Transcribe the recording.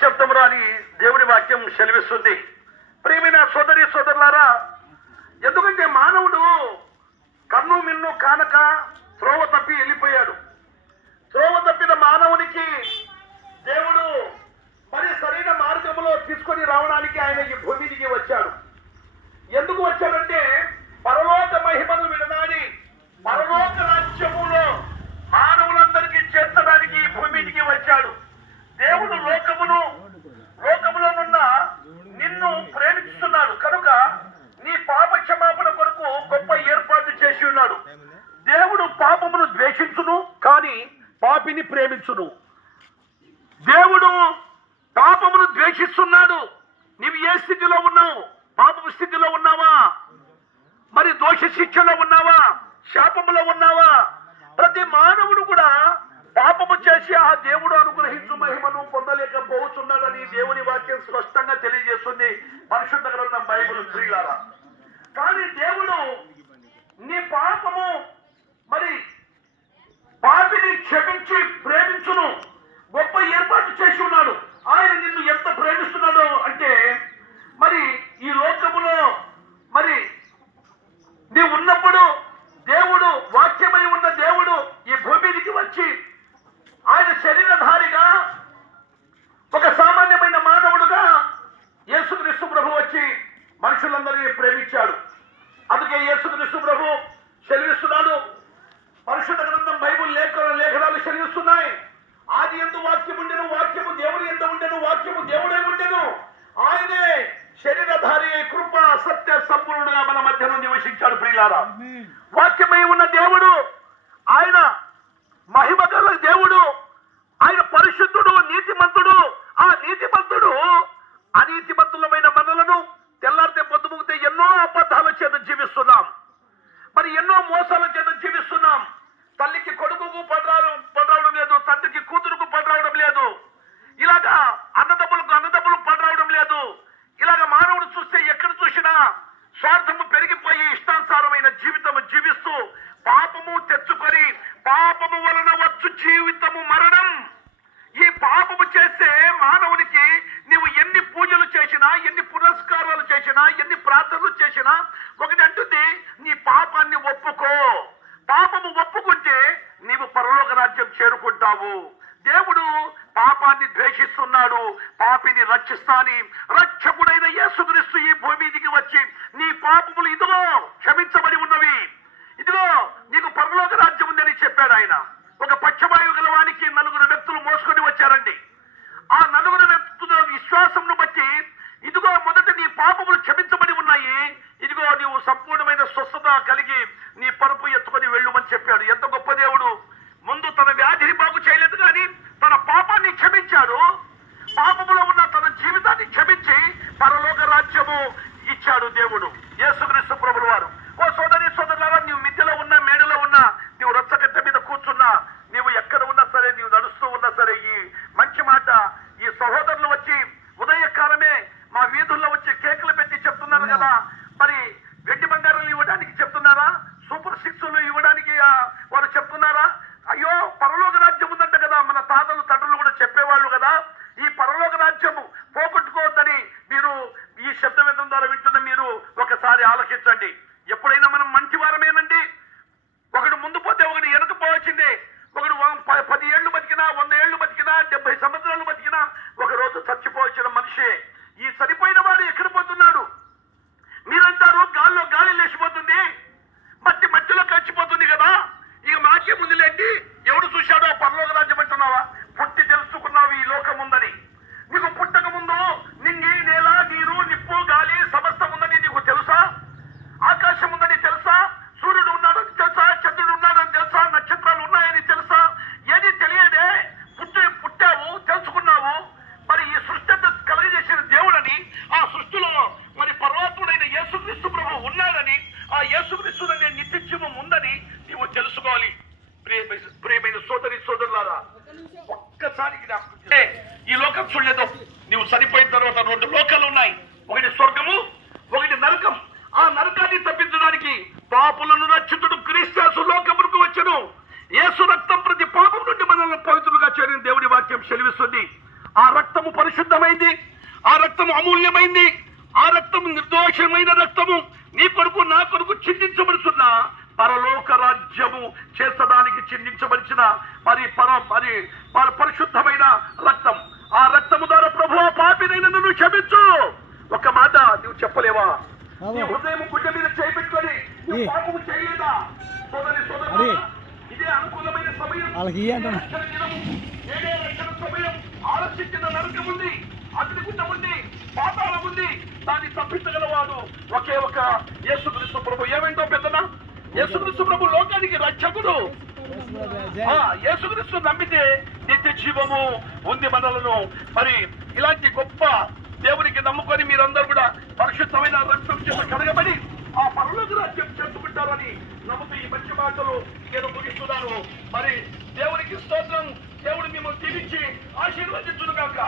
శబ్దము రాని దేవుడి వాక్యం సెలవిస్తుంది. ప్రేమైన సోదరి సోదరులారా ఎందుకంటే మానవుడు కన్ను మిన్ను కానక త్రోవ తప్పి వెళ్ళిపోయాడు త్రోవ తప్పిన మానవునికి దేవుడు మరి సరైన మార్గంలో తీసుకొని రావడానికి ఆయన ఈ భూమికి వచ్చాడు ఎందుకు వచ్చాడంటే పరలోక మహిమను వినడాని పరలోక రాజ్యములో మానవులందరికీ చేర్చడానికి ఈ భూమికి వచ్చాడు దేవుడు లోకమును లోకములోనున్న నిన్ను ప్రేమిస్తున్నాడు కనుక నీ పాప క్షమాపణ కొరకు గొప్ప ఏర్పాటు చేసి ఉన్నాడు దేవుడు పాపమును ద్వేషించును కానీ పాపిని ప్రేమించును. దేవుడు పాపమును ద్వేషిస్తున్నాడు. నీవు ఏ స్థితిలో ఉన్నావు? పాపము స్థితిలో ఉన్నావా? మరి దోష శిక్షలో ఉన్నావా? శాపములో ఉన్నావా? ప్రతి మానవుడు కూడా పాపము చేసి ఆ దేవుడు అనుగ్రహించు మహిమను పొందలేకపోతున్నాడని దేవుని వాక్యం స్పష్టంగా తెలియజేస్తుంది పరిశుద్ధ గ్రంథం బైబుల్ స్త్రీలారా కానీ దేవుడు నీ పాపము మరి పాపిని క్షమించి ప్రేమించును గొప్ప ఏర్పాటు చేసి ఉన్నాడు ఆయన నిన్ను ఎంత ప్రేమిస్తున్నాడో అంటే మరి ఈ లోకములో మరి నీవు ఉన్నప్పుడు దేవుడు వాక్యమై ఉన్న దేవుడు ఈ భూమికి వచ్చి ఆయన శరీరధారిగా ఒక సామాన్యమైన మానవుడుగా యేసుక్రీస్తు ప్రభు వచ్చి మనుషులందరినీ ప్రేమించాడు అందుకే యేసుక్రీస్తు ప్రభు సెలవిస్తున్నాడు పరిశుద్ధ గ్రంథం బైబుల్ లేఖ లేఖనాలు సెలవిస్తున్నాయి ఆది ఎందు వాక్యం ఉండెను వాక్యము దేవుని ఎందు ఉండెను వాక్యము దేవుడే ఉండెను ఆయనే శరీరధారి అయి కృప సంపూర్ణుడుగా మన మధ్యలో నివసించాడు ప్రియులారా. వాక్యమై ఉన్న దేవుడు ఆయన మహిమ దేవుడు ఆయన పరిశుద్ధుడు నీతిమంతుడు. ఆ నీతిమంతుడు అనీతిమంతులమైన మనలను తెల్లారితే పొద్దుముగితే ఎన్నో అబద్ధాల చేత జీవిస్తున్నాం. మరి ఎన్నో మోసాల చేత జీవిస్తున్నాం. తల్లికి కొడుకుకు పడరావడం స్వార్థము పెరిగిపోయి ఇష్టానుసారమైన జీవితము జీవిస్తూ పాపము తెచ్చుకొని పాపము వలన వచ్చు జీవితము మరణం. ఈ పాపము చేస్తే మానవునికి నీవు ఎన్ని పూజలు చేసినా ఎన్ని పురస్కారాలు చేసినా ఎన్ని ప్రార్థనలు చేసినా ఒకటి అంటుంది నీ పాపాన్ని ఒప్పుకో. పాపము ఒప్పుకుంటే నీవు పరలోక రాజ్యం చేరుకుంటావు. దేవుడు పాపాన్ని ద్వేషిస్తున్నాడు. పాపిని రక్షిస్తాని. రక్షకుడైన యేసుక్రీస్తు ఈ భూమి మీదికి వచ్చి నీ పాపములు ఇదిగో క్షమించబడి ఉన్నవి. ఇదిగో నీకు పరలోక రాజ్యం ఉందని చెప్పాడు ఆయన. ఒక పక్షవాయువు గలవానికి నలుగురు వ్యక్తులు మోసుకొని వచ్చారండి. ఆ నలుగురు వ్యక్తుల విశ్వాసంను బట్టి ఇదిగో మొదట నీ పాపములు క్షమించబడి ఉన్నాయి. ఇదిగో నీవు సంపూర్ణమైన స్వస్థత కలిగి నీ పరుపు ఎత్తుకొని వెళ్ళుమని చెప్పాడు. ఎంత గొప్ప దేవుడు. ముందు తన వ్యాధిని బాగు చేయలేదు కానీ తన క్షమించాడు పాపములో ఉన్న తన జీవితాన్ని క్షమించి పరలోక రాజ్యము ఇచ్చాడు దేవుడు. యేసుక్రీస్తు ప్రభుల వారు. ఓ సోదరి సోదరులారా నీవు మిద్దెలో ఉన్నా మేడలో ఉన్నా నీవు రచ్చగడ్డ మీద కూర్చున్నా నీవు ఎక్కడ ఉన్నా సరే నీవు నడుస్తూ ఉన్నా సరే ఈ మంచి మాట ఈ సహోదరులు వచ్చి ఉదయకాలమే మా వీధుల్లో వచ్చి కేకులు పెట్టి చెప్తున్నారు కదా మరి వెండి బంగారాలు ఇవ్వడానికి చెప్తున్నారా సూపర్ సిక్స్లు ఇవ్వడానికి ఆ, వారు చెప్తున్నారా అయ్యో పరలోక రాజ్యం ఉందంట కదా మన తాతలు తండ్రులు కూడా చెప్పేవాళ్ళు కదా ఈ సామర్థ్యము పోగొట్టుకోవద్దని మీరు ఈ శబ్దవేదం ద్వారా వింటున్న మీరు ఒకసారి ఆలోచించండి. ఎప్పుడైనా మనం మంచి వారమేనండి ఒకడు ముందు పోతే ఒకడు వెనక ఒకడు పది ఏళ్ళు బతికినా వంద ఏళ్ళు బతికినా డెబ్బై సంవత్సరాలు బతికినా ఒక రోజు చచ్చిపోవచ్చిన మనిషే. ఒక్కసారి ఈ లోకం చూడలేదు. నువ్వు చనిపోయిన తర్వాత రెండు లోకాలు ఉన్నాయి. ఒకటి స్వర్గము ఒకటి నరకం. ఆ నరకాన్ని తప్పించడానికి పాపులను రక్షితుడు క్రీస్తు లోకములకు వచ్చను యేసు రక్తం ప్రతి పాపం నుండి మనల్ని పవిత్రులుగా చేరిన దేవుడి వాక్యం సెలవిస్తుంది. ఆ రక్తము పరిశుద్ధమైంది. ఆ రక్తము అమూల్యమైంది. ఆ రక్తము నిర్దోషమైన రక్తము. నీ కొడుకు నా కొడుకు చింతించబడుతున్నా. పరలోక రాజ్యము చేర్చడానికి చిందించబడిన మరి పర మరి పర- పరిశుద్ధమైన రక్తం. ఆ రక్తము ద్వారా ప్రభు పాపినైన నన్ను క్షమించు. ఒక మాట నువ్వు చెప్పలేవా? నీ హృదయం గుడ్డ మీద చేపెట్టుకొని నువ్వు. పాపము చేయలేదా? సోదరి. సోదరు ఇదే అనుకూలమైన సమయం. ఏడే రక్షణ సమయం. ఆలోచించిన నరకం ఉంది అగ్నిగుండం ఉంది పాతాళం ఉంది. దాన్ని తప్పించగలవాడు ఒకే ఒక యేసుక్రీస్తు ప్రభు. ఏమేంటో పెద్దన? యేసుక్రీస్తు ప్రభు లోకానికి రక్షకుడు. ఆ యేసుక్రీస్తు నమ్మితే నిత్య జీవము ఉంది మనలను. మరి ఇలాంటి గొప్ప దేవునికి నమ్ముకొని మీరందరూ కూడా పరిశుద్ధమైన రక్తం చేత కడగబడి ఆ పరలోక రాజ్యం చేసుకుంటారని నమ్ముతూ ఈ మంచి మాటలు నేను ముగిస్తున్నాను. మరి దేవునికి స్తోత్రం దేవుడు మిమ్మల్ని దీవించి ఆశీర్వదించును కాక